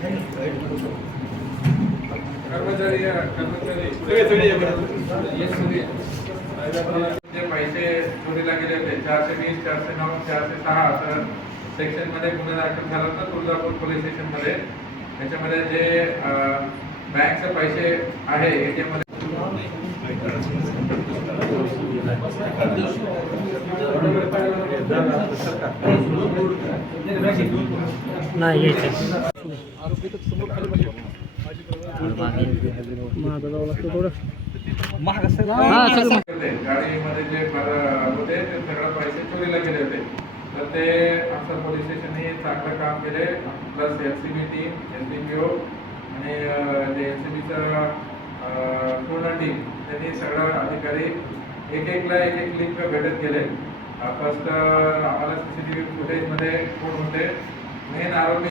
कर्मचारी कर्मचारी. जे पैसे चोरीला गेले होते चारशे वीस चारशे नऊ चारशे सहा तर सेक्शनमध्ये गुन्हा दाखल झाला होता तुळजापूर पोलीस स्टेशनमध्ये त्याच्यामध्ये जे बँकचे पैसे आहे एटीएममध्ये नाही यायचं हा सगळं होते. गाडीमध्ये जे होते ते सगळं पैसे चोरीला गेले होते. तर ते आमचं पोलीस स्टेशनने चांगलं काम केले. Plus L C B team L C B O आणि जे एल सी बीचं पूर्ण टीम त्यांनी सगळं अधिकारी एक एकला एक एक लिंक भेटत गेले. फर्स्ट आम्हाला सी सी टी व्ही फुटेजमध्ये कोण होते? मेन आरोपी